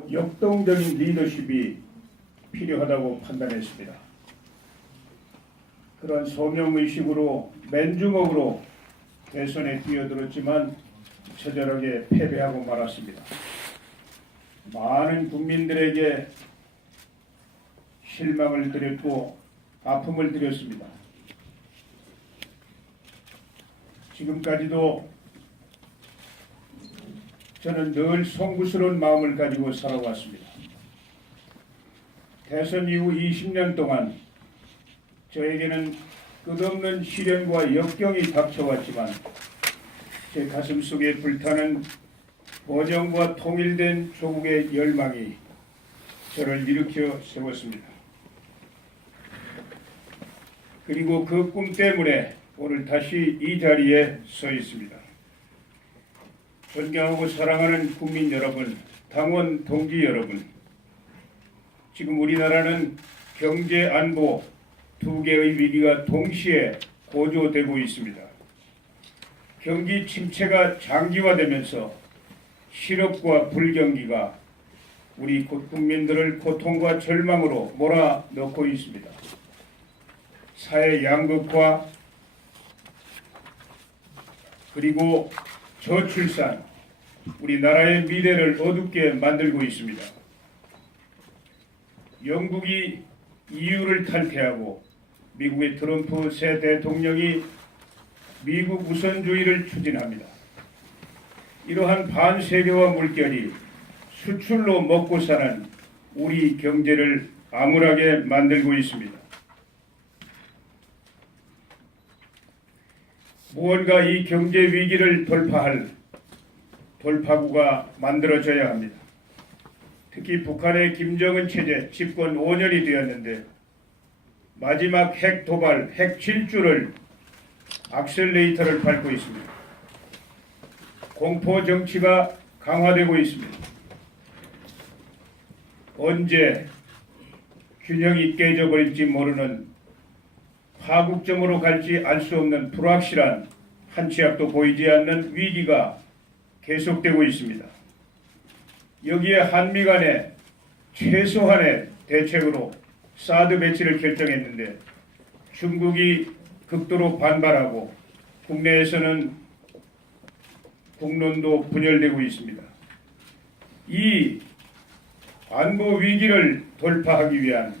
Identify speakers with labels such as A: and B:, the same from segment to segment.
A: 또 역동적인 리더십이 필요하다고 판단했습니다. 그런 소명의식으로 맨주먹으로 대선에 뛰어들었지만 처절하게 패배하고 말았습니다. 많은 국민들에게 실망을 드렸고 아픔을 드렸습니다. 지금까지도 저는 늘 송구스러운 마음을 가지고 살아왔습니다. 대선 이후 20년 동안 저에게는 끝없는 시련과 역경이 닥쳐왔지만 제 가슴 속에 불타는 번영과 통일된 조국의 열망이 저를 일으켜 세웠습니다. 그리고 그 꿈 때문에 오늘 다시 이 자리에 서 있습니다. 존경하고 사랑하는 국민 여러분, 당원 동지 여러분, 지금 우리나라는 경제 안보 두 개의 위기가 동시에 고조되고 있습니다. 경기 침체가 장기화되면서 실업과 불경기가 우리 국민들을 고통과 절망으로 몰아넣고 있습니다. 사회 양극화 그리고 저출산 우리나라의 미래를 어둡게 만들고 있습니다. 영국이 EU를 탈퇴하고 미국의 트럼프 새 대통령이 미국 우선주의를 추진합니다. 이러한 반세계화 물결이 수출로 먹고 사는 우리 경제를 암울하게 만들고 있습니다. 무언가 이 경제 위기를 돌파할 돌파구가 만들어져야 합니다. 특히 북한의 김정은 체제 집권 5년이 되었는데 마지막 핵 도발, 핵 질주를 악셀레이터를 밟고 있습니다. 공포 정치가 강화되고 있습니다. 언제 균형이 깨져버릴지 모르는 파국점으로 갈지 알 수 없는 불확실한 한치 앞도 보이지 않는 위기가 계속되고 있습니다. 여기에 한미 간에 최소한의 대책으로 사드 배치를 결정했는데 중국이 극도로 반발하고 국내에서는 국론도 분열되고 있습니다. 이 안보 위기를 돌파하기 위한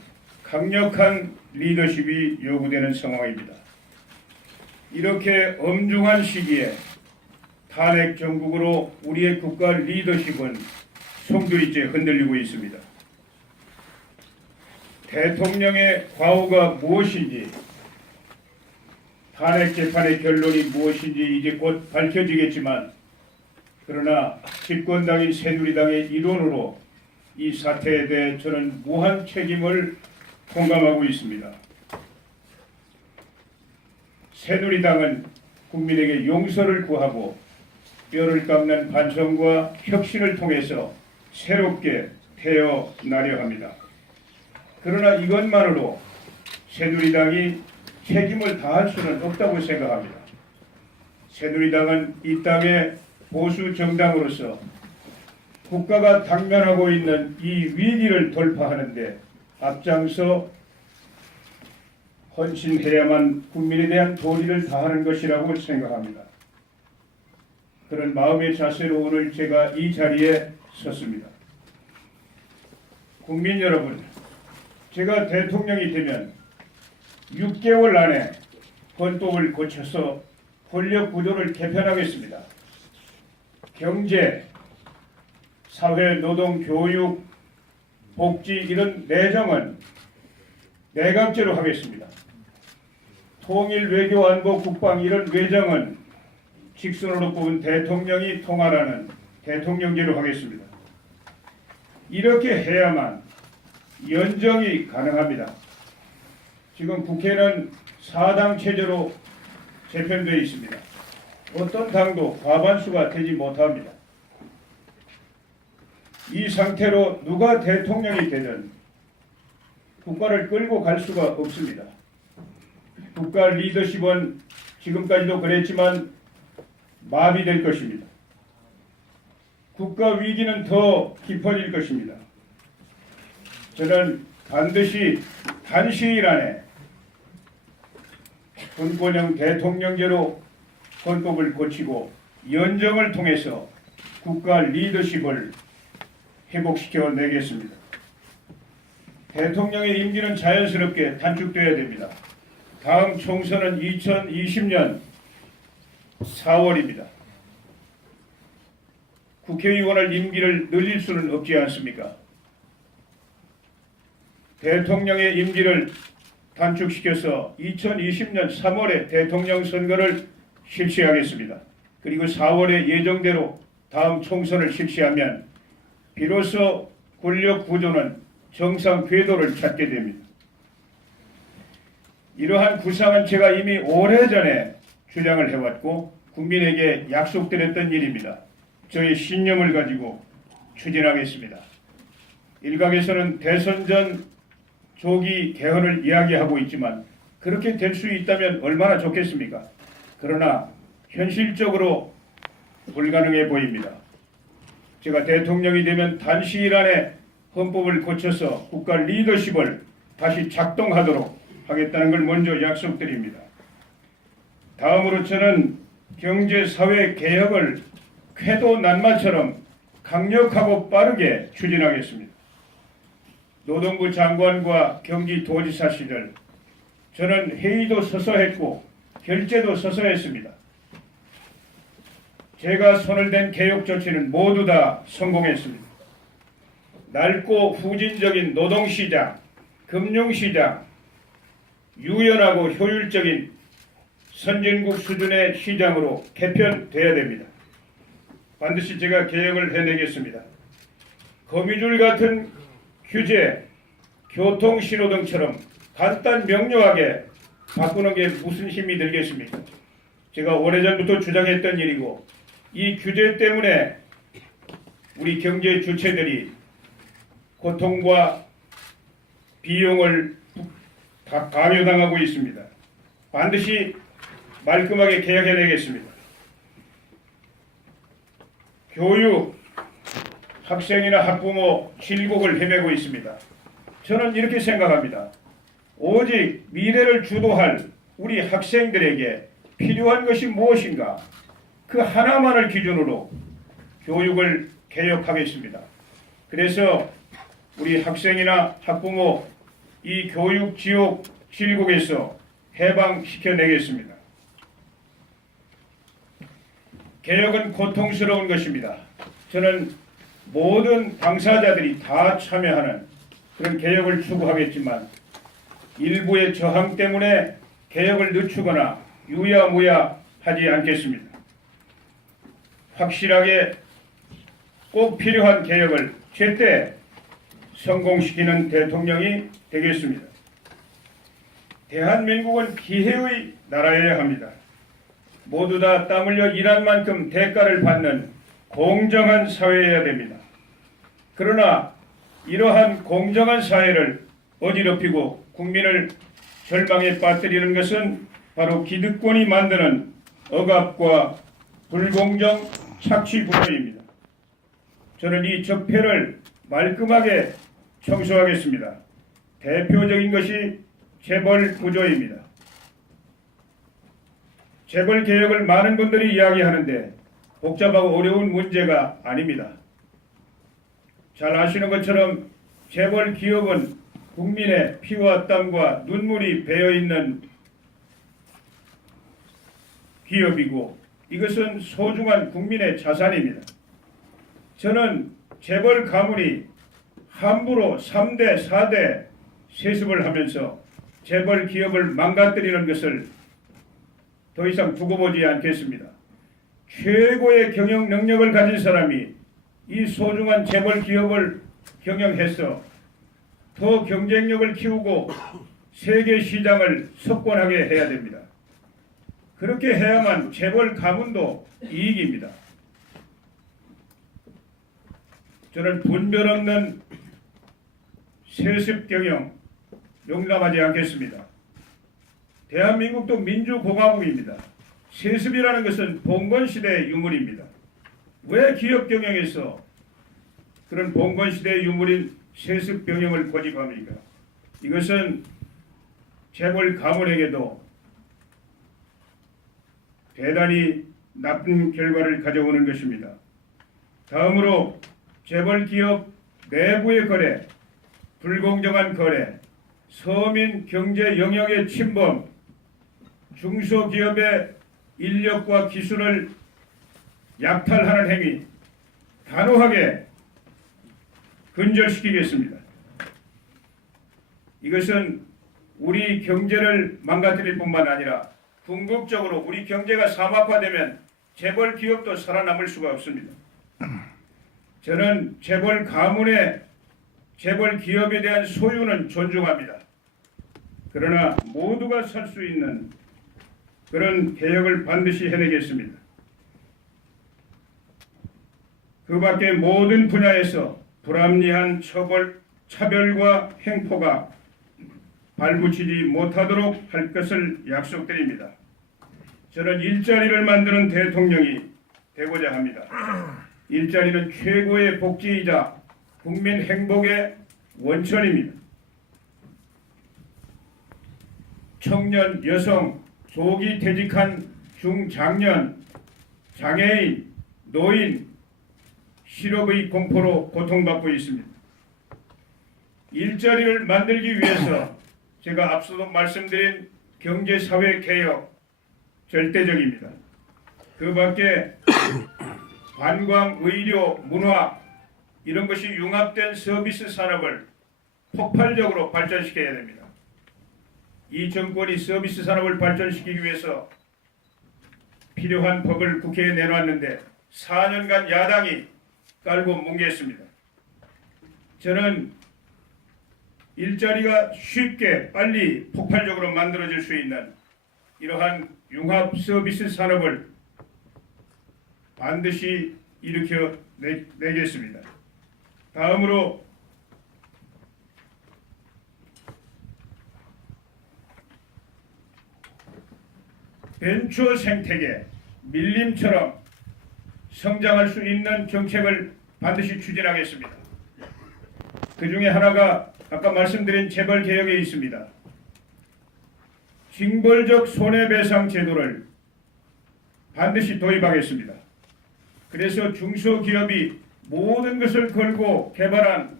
A: 강력한 리더십이 요구되는 상황입니다. 이렇게 엄중한 시기에 탄핵 정국으로 우리의 국가 리더십은 송두리째 흔들리고 있습니다. 대통령의 과오가 무엇인지 탄핵 재판의 결론이 무엇인지 이제 곧 밝혀지겠지만 그러나 집권당인 새누리당의 일원으로 이 사태에 대해 저는 무한 책임을 공감하고 있습니다. 새누리당은 국민에게 용서를 구하고 뼈를 깎는 반성과 혁신을 통해서 새롭게 태어나려 합니다. 그러나 이것만으로 새누리당이 책임을 다할 수는 없다고 생각합니다. 새누리당은 이 땅의 보수 정당으로서 국가가 당면하고 있는 이 위기를 돌파하는데 앞장서 헌신해야만 국민에 대한 도리를 다하는 것이라고 생각합니다. 그런 마음의 자세로 오늘 제가 이 자리에 섰습니다. 국민 여러분, 제가 대통령이 되면 6개월 안에 헌법을 고쳐서 권력 구조를 개편하겠습니다. 경제, 사회, 노동, 교육, 복지 이런 내정은 내각제로 하겠습니다. 통일, 외교, 안보, 국방 이런 외정은 직선으로 뽑은 대통령이 통할하는 대통령제로 하겠습니다. 이렇게 해야만 연정이 가능합니다. 지금 국회는 사당 체제로 재편되어 있습니다. 어떤 당도 과반수가 되지 못합니다. 이 상태로 누가 대통령이 되든 국가를 끌고 갈 수가 없습니다. 국가 리더십은 지금까지도 그랬지만 마비될 것입니다. 국가 위기는 더 깊어질 것입니다. 저는 반드시 단시일 안에 군권형 대통령제로 헌법을 고치고 연정을 통해서 국가 리더십을 회복시켜 내겠습니다. 대통령의 임기는 자연스럽게 단축돼야 됩니다. 다음 총선은 2020년 4월입니다. 국회의원을 임기를 늘릴 수는 없지 않습니까? 대통령의 임기를 단축시켜서 2020년 3월에 대통령 선거를 실시하겠습니다. 그리고 4월에 예정대로 다음 총선을 실시하면 비로소 권력 구조는 정상 궤도를 찾게 됩니다. 이러한 구상은 제가 이미 오래전에 주장을 해왔고 국민에게 약속드렸던 일입니다. 저의 신념을 가지고 추진하겠습니다. 일각에서는 대선 전 조기 개헌을 이야기하고 있지만 그렇게 될 수 있다면 얼마나 좋겠습니까? 그러나 현실적으로 불가능해 보입니다. 제가 대통령이 되면 단시일 안에 헌법을 고쳐서 국가 리더십을 다시 작동하도록 하겠다는 걸 먼저 약속드립니다. 다음으로 저는 경제 사회 개혁을 쾌도 난마처럼 강력하고 빠르게 추진하겠습니다. 노동부 장관과 경기도지사 시절 저는 회의도 서서 했고 결재도 서서 했습니다. 제가 손을 댄 개혁 조치는 모두 다 성공했습니다. 낡고 후진적인 노동시장, 금융시장, 유연하고 효율적인 선진국 수준의 시장으로 개편돼야 됩니다. 반드시 제가 개혁을 해내겠습니다. 거미줄 같은 규제, 교통 신호 등처럼 간단 명료하게 바꾸는 게 무슨 힘이 들겠습니까? 제가 오래전부터 주장했던 일이고 이 규제 때문에 우리 경제 주체들이 고통과 비용을 다 감요당하고 있습니다. 반드시 말끔하게 개혁해내겠습니다. 교육, 학생이나 학부모 질곡을 헤매고 있습니다. 저는 이렇게 생각합니다. 오직 미래를 주도할 우리 학생들에게 필요한 것이 무엇인가? 그 하나만을 기준으로 교육을 개혁하겠습니다. 그래서 우리 학생이나 학부모 이 교육 지옥 질곡에서 해방시켜내겠습니다. 개혁은 고통스러운 것입니다. 저는 모든 당사자들이 다 참여하는 그런 개혁을 추구하겠지만 일부의 저항 때문에 개혁을 늦추거나 유야무야 하지 않겠습니다. 확실하게 꼭 필요한 개혁을 제때 성공시키는 대통령이 되겠습니다. 대한민국은 기회의 나라여야 합니다. 모두 다 땀 흘려 일한 만큼 대가를 받는 공정한 사회여야 됩니다. 그러나 이러한 공정한 사회를 어지럽히고 국민을 절망에 빠뜨리는 것은 바로 기득권이 만드는 억압과 불공정 착취 구조입니다. 저는 이 적폐를 말끔하게 청소하겠습니다. 대표적인 것이 재벌 구조입니다. 재벌 개혁을 많은 분들이 이야기하는데 복잡하고 어려운 문제가 아닙니다. 잘 아시는 것처럼 재벌 기업은 국민의 피와 땀과 눈물이 배어 있는 기업이고 이것은 소중한 국민의 자산입니다. 저는 재벌 가문이 함부로 3대, 4대 세습을 하면서 재벌 기업을 망가뜨리는 것을 더 이상 두고 보지 않겠습니다. 최고의 경영 능력을 가진 사람이 이 소중한 재벌 기업을 경영해서 더 경쟁력을 키우고 세계 시장을 석권하게 해야 됩니다. 그렇게 해야만 재벌 가문도 이익입니다. 저는 분별 없는 세습 경영 용납하지 않겠습니다. 대한민국도 민주공화국입니다. 세습이라는 것은 봉건 시대의 유물입니다. 왜 기업 경영에서 그런 봉건 시대의 유물인 세습 병영을 고집합니까? 이것은 재벌 가문에게도 대단히 나쁜 결과를 가져오는 것입니다. 다음으로 재벌 기업 내부의 거래, 불공정한 거래, 서민 경제 영역의 침범, 중소기업의 인력과 기술을 약탈하는 행위 단호하게 근절시키겠습니다. 이것은 우리 경제를 망가뜨릴 뿐만 아니라 궁극적으로 우리 경제가 사막화되면 재벌 기업도 살아남을 수가 없습니다. 저는 재벌 가문의 재벌 기업에 대한 소유는 존중합니다. 그러나 모두가 살 수 있는 그런 개혁을 반드시 해내겠습니다. 그 밖에 모든 분야에서 불합리한 처벌, 차별과 행포가 발붙이지 못하도록 할 것을 약속드립니다. 저는 일자리를 만드는 대통령이 되고자 합니다. 일자리는 최고의 복지이자 국민 행복의 원천입니다. 청년, 여성, 조기 퇴직한 중장년, 장애인, 노인, 실업의 공포로 고통받고 있습니다. 일자리를 만들기 위해서 제가 앞서도 말씀드린 경제사회 개혁 절대적입니다. 그 밖에 관광, 의료, 문화 이런 것이 융합된 서비스 산업을 폭발적으로 발전시켜야 됩니다. 이 정권이 서비스 산업을 발전시키기 위해서 필요한 법을 국회에 내놨는데 4년간 야당이 깔고 뭉개습니다. 저는 일자리가 쉽게 빨리 폭발적으로 만들어질 수 있는 이러한 융합 서비스 산업을 반드시 일으켜 내, 내겠습니다. 다음으로 벤처 생태계 밀림처럼 성장할 수 있는 정책을 반드시 추진하겠습니다. 그 중에 하나가 아까 말씀드린 재벌 개혁에 있습니다. 징벌적 손해배상 제도를 반드시 도입하겠습니다. 그래서 중소기업이 모든 것을 걸고 개발한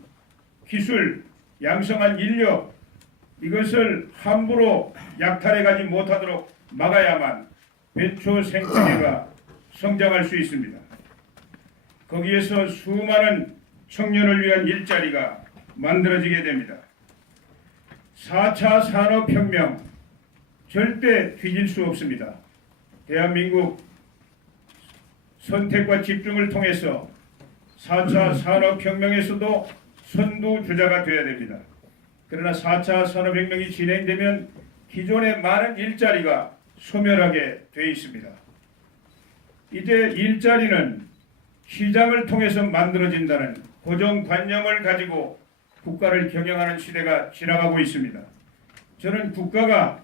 A: 기술, 양성한 인력 이것을 함부로 약탈해가지 못하도록 막아야만 벤처 생태계가 성장할 수 있습니다. 거기에서 수많은 청년을 위한 일자리가 만들어지게 됩니다. 4차 산업혁명 절대 뒤질 수 없습니다. 대한민국 선택과 집중을 통해서 4차 산업혁명에서도 선두주자가 되어야 됩니다. 그러나 4차 산업혁명이 진행되면 기존의 많은 일자리가 소멸하게 돼 있습니다. 이제 일자리는 시장을 통해서 만들어진다는 고정관념을 가지고 국가를 경영하는 시대가 지나가고 있습니다. 저는 국가가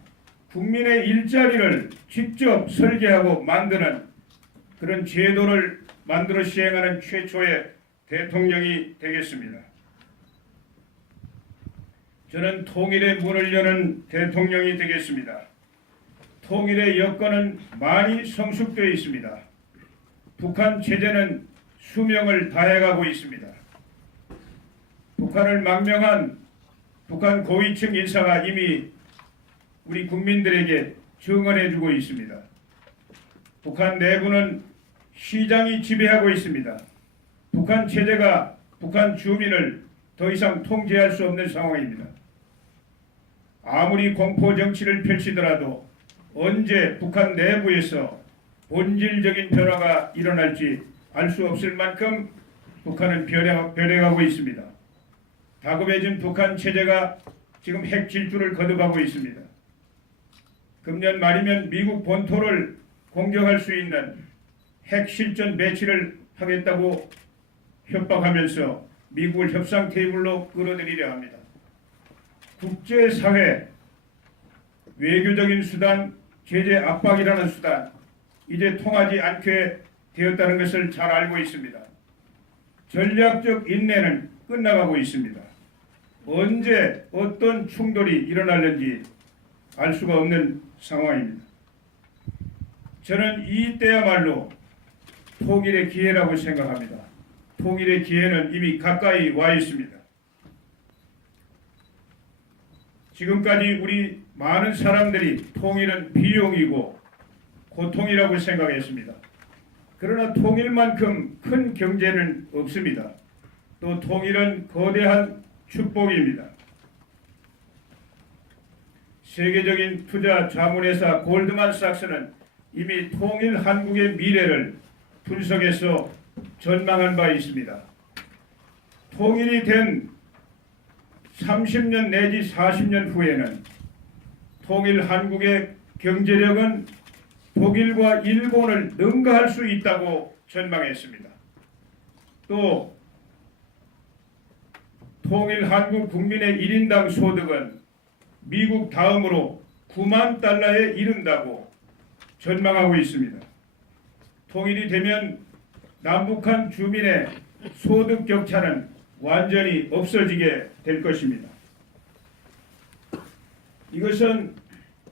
A: 국민의 일자리를 직접 설계하고 만드는 그런 제도를 만들어 시행하는 최초의 대통령이 되겠습니다. 저는 통일의 문을 여는 대통령이 되겠습니다. 통일의 여건은 많이 성숙되어 있습니다. 북한 체제는 수명을 다해가고 있습니다. 북한을 망명한 북한 고위층 인사가 이미 우리 국민들에게 증언해주고 있습니다. 북한 내부는 시장이 지배하고 있습니다. 북한 체제가 북한 주민을 더 이상 통제할 수 없는 상황입니다. 아무리 공포 정치를 펼치더라도 언제 북한 내부에서 본질적인 변화가 일어날지 알 수 없을 만큼 북한은 변해, 변해가고 있습니다. 다급해진 북한 체제가 지금 핵 질주를 거듭하고 있습니다. 금년 말이면 미국 본토를 공격할 수 있는 핵 실전 배치를 하겠다고 협박하면서 미국을 협상 테이블로 끌어들이려 합니다. 국제사회 외교적인 수단, 제재 압박이라는 수단 이제 통하지 않게 되었다는 것을 잘 알고 있습니다. 전략적 인내는 끝나가고 있습니다. 언제 어떤 충돌이 일어날는지 알 수가 없는 상황입니다. 저는 이때야말로 통일의 기회라고 생각합니다. 통일의 기회는 이미 가까이 와 있습니다. 지금까지 우리 많은 사람들이 통일은 비용이고 고통이라고 생각했습니다. 그러나 통일만큼 큰 경제는 없습니다. 또 통일은 거대한 축복입니다. 세계적인 투자 자문회사 골드만삭스는 이미 통일 한국의 미래를 분석해서 전망한 바 있습니다. 통일이 된 30년 내지 40년 후에는 통일 한국의 경제력은 독일과 일본을 능가할 수 있다고 전망했습니다. 또 통일 한국 국민의 1인당 소득은 미국 다음으로 9만 달러에 이른다고 전망하고 있습니다. 통일이 되면 남북한 주민의 소득 격차는 완전히 없어지게 될 것입니다. 이것은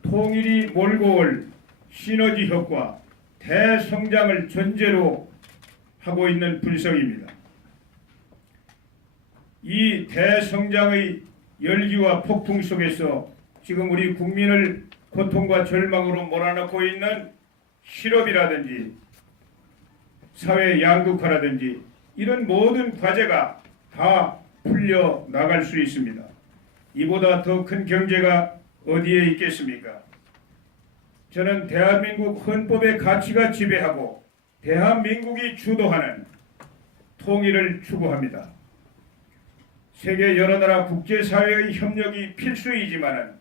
A: 통일이 몰고 올 시너지 효과, 대성장을 전제로 하고 있는 분석입니다. 이 대성장의 열기와 폭풍 속에서 지금 우리 국민을 고통과 절망으로 몰아넣고 있는 실업이라든지 사회 양극화라든지 이런 모든 과제가 다 풀려 나갈 수 있습니다. 이보다 더 큰 경제가 어디에 있겠습니까? 저는 대한민국 헌법의 가치가 지배하고 대한민국이 주도하는 통일을 추구합니다. 세계 여러 나라 국제사회의 협력이 필수이지만은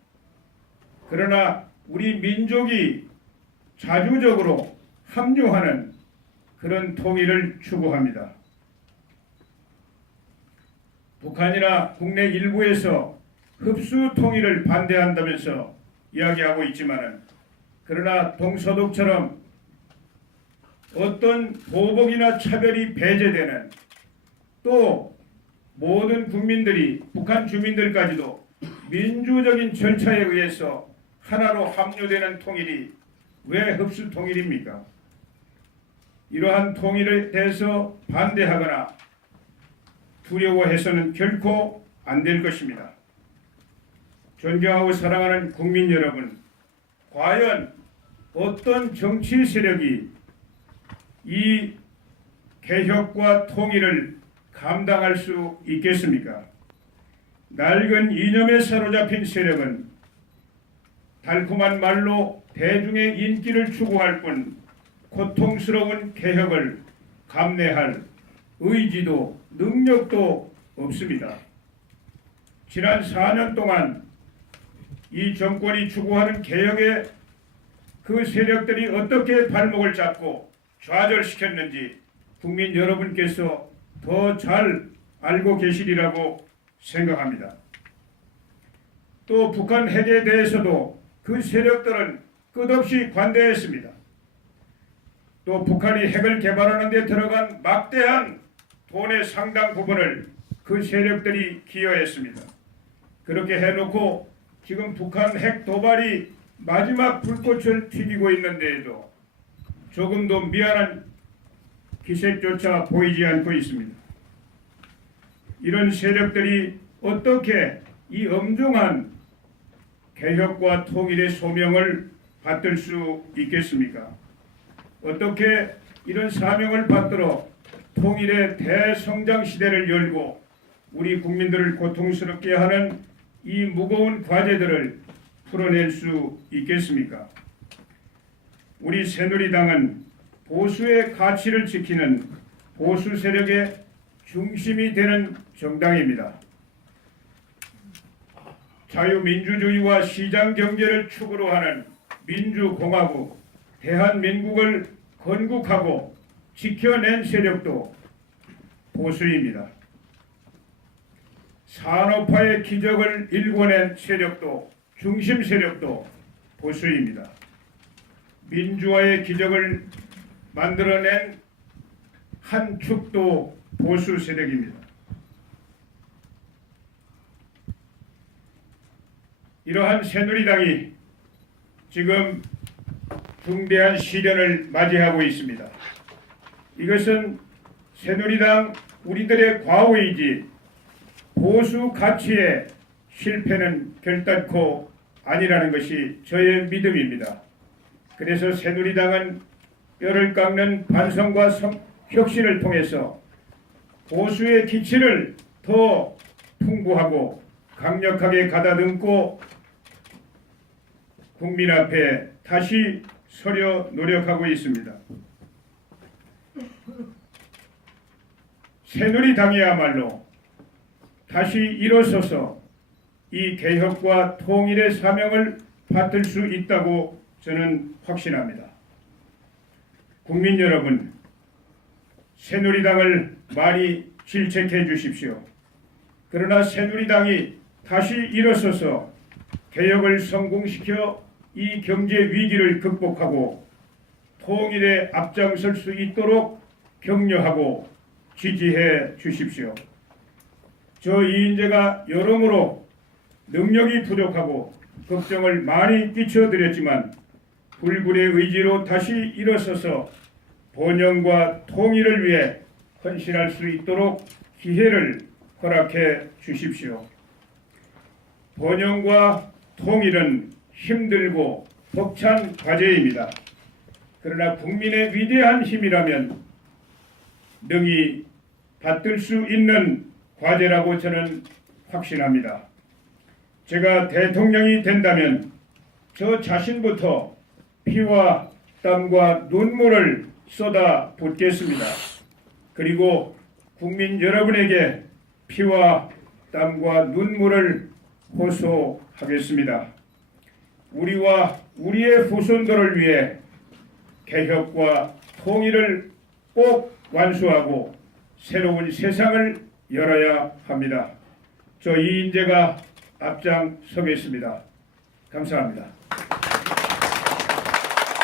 A: 그러나 우리 민족이 자주적으로 합류하는 그런 통일을 추구합니다. 북한이나 국내 일부에서 흡수 통일을 반대한다면서 이야기하고 있지만은 그러나 동서독처럼 어떤 보복이나 차별이 배제되는 또 모든 국민들이 북한 주민들까지도 민주적인 절차에 의해서 하나로 합류되는 통일이 왜 흡수 통일입니까? 이러한 통일에 대해서 반대하거나 두려워해서는 결코 안 될 것입니다. 존경하고 사랑하는 국민 여러분, 과연 어떤 정치 세력이 이 개혁과 통일을 감당할 수 있겠습니까? 낡은 이념에 사로잡힌 세력은 달콤한 말로 대중의 인기를 추구할 뿐 고통스러운 개혁을 감내할 의지도 능력도 없습니다. 지난 4년 동안 이 정권이 추구하는 개혁에 그 세력들이 어떻게 발목을 잡고 좌절시켰는지 국민 여러분께서 더 잘 알고 계시리라고 생각합니다. 또 북한 핵에 대해서도 그 세력들은 끝없이 관대했습니다. 또 북한이 핵을 개발하는 데 들어간 막대한 돈의 상당 부분을 그 세력들이 기여했습니다. 그렇게 해놓고 지금 북한 핵 도발이 마지막 불꽃을 튀기고 있는데에도 조금도 미안한 기색조차 보이지 않고 있습니다. 이런 세력들이 어떻게 이 엄중한 개혁과 통일의 소명을 받들 수 있겠습니까? 어떻게 이런 사명을 받들어 통일의 대성장 시대를 열고 우리 국민들을 고통스럽게 하는 이 무거운 과제들을 풀어낼 수 있겠습니까? 우리 새누리당은 보수의 가치를 지키는 보수 세력의 중심이 되는 정당입니다. 자유민주주의와 시장 경제를 축으로 하는 민주공화국 대한민국을 건국하고 지켜낸 세력도 보수입니다. 산업화의 기적을 일궈낸 세력도 중심 세력도 보수입니다. 민주화의 기적을 만들어낸 한 축도 보수 세력입니다. 이러한 새누리당이 지금 중대한 시련을 맞이하고 있습니다. 이것은 새누리당 우리들의 과오이지 보수 가치의 실패는 결단코 아니라는 것이 저의 믿음입니다. 그래서 새누리당은 뼈를 깎는 반성과 성- 혁신을 통해서 보수의 기치를 더 풍부하고 강력하게 가다듬고 국민 앞에 다시 서려 노력하고 있습니다. 새누리당이야말로 다시 일어서서 이 개혁과 통일의 사명을 받들 수 있다고 저는 확신합니다. 국민 여러분, 새누리당을 많이 질책해 주십시오. 그러나 새누리당이 다시 일어서서 개혁을 성공시켜 이 경제 위기를 극복하고 통일에 앞장설 수 있도록 격려하고 지지해 주십시오. 저 이인재가 여러모로 능력이 부족하고 걱정을 많이 끼쳐드렸지만 불굴의 의지로 다시 일어서서 번영과 통일을 위해 헌신할 수 있도록 기회를 허락해 주십시오. 번영과 통일은 힘들고 벅찬 과제입니다. 그러나 국민의 위대한 힘이라면 능히 받들 수 있는 과제라고 저는 확신합니다. 제가 대통령이 된다면 저 자신부터 피와 땀과 눈물을 쏟아 붓겠습니다. 그리고 국민 여러분에게 피와 땀과 눈물을 호소하겠습니다. 우리와 우리의 후손들을 위해 개혁과 통일을 꼭 완수하고 새로운 세상을 열어야 합니다. 저 이인재가 앞장서겠습니다. 감사합니다.